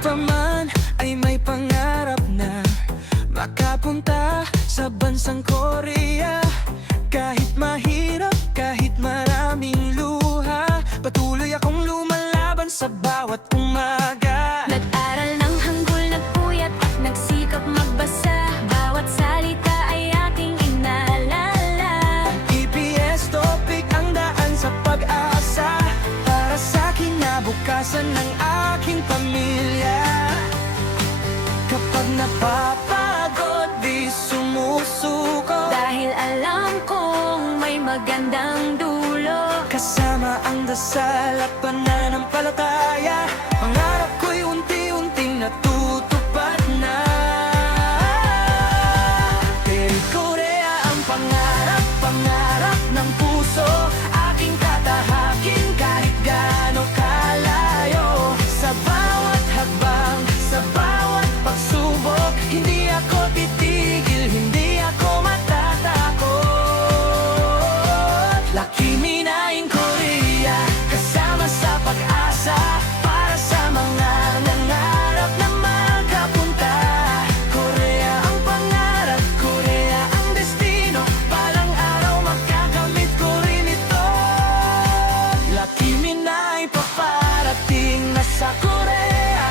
pa man ay may pangarap na makapunta sa bansang Korea. Kahit mahirap, kahit maraming luha, patuloy akong lumalaban sa bawat umaga. Nag-aral ng Hangul, nagpuyat at nagsikap magbasa. Bawat salita ay ating inaalala. EPS topic ang daan sa pag-asa para sa kinabukasan ng aking pamilya. Kapag napapagod, di sumusuko, Dahil alam kong may magandang dulo. kasama ang dasal at pananampalataya, pangarap ko'y unti-unting natutupad na. Kay Korea ang pangarap, pangarap ng puso, aking tatahakin kahit gaano kalayo. Sa bawat hakbang, sa bawat pagsubok, hindi ako titigil, hindi ako matatakot. Laki Minaing Korea, kasama sa pag-asa para sa mga nangarap na magkapunta. Korea ang pangarap, Korea ang destino, balang araw magkakamit ko rin ito. Laki Minay paparating na sa Korea.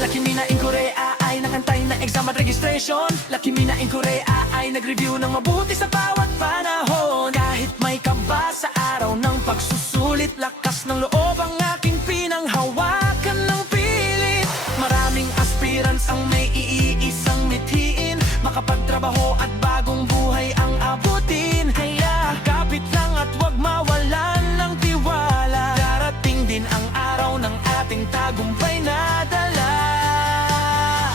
Laki Minaing Korea ay nakantay na exam at registration. Laki Minaing Korea ay nag-review ng mabuti sa bawat panahon. Kahit may kaba sa araw ng pagsusulit, lakas ng loob ang aking pinanghawakan ng pilit. Maraming aspirants ang may iisang mithiin, makapagtrabaho at bagong buhay ang abutin. Kaya kapit lang at wag mawalan ng tiwala, darating din ang araw ng ating tagumpay na dala.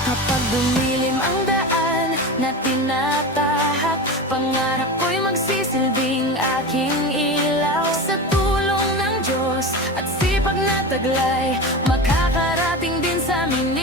Kapag dumilim ang daan na tinatahak, pangarap ko'y magsisilbing aking ilaw. Sa tulong ng Diyos at sipag na taglay, makakarating din sa amin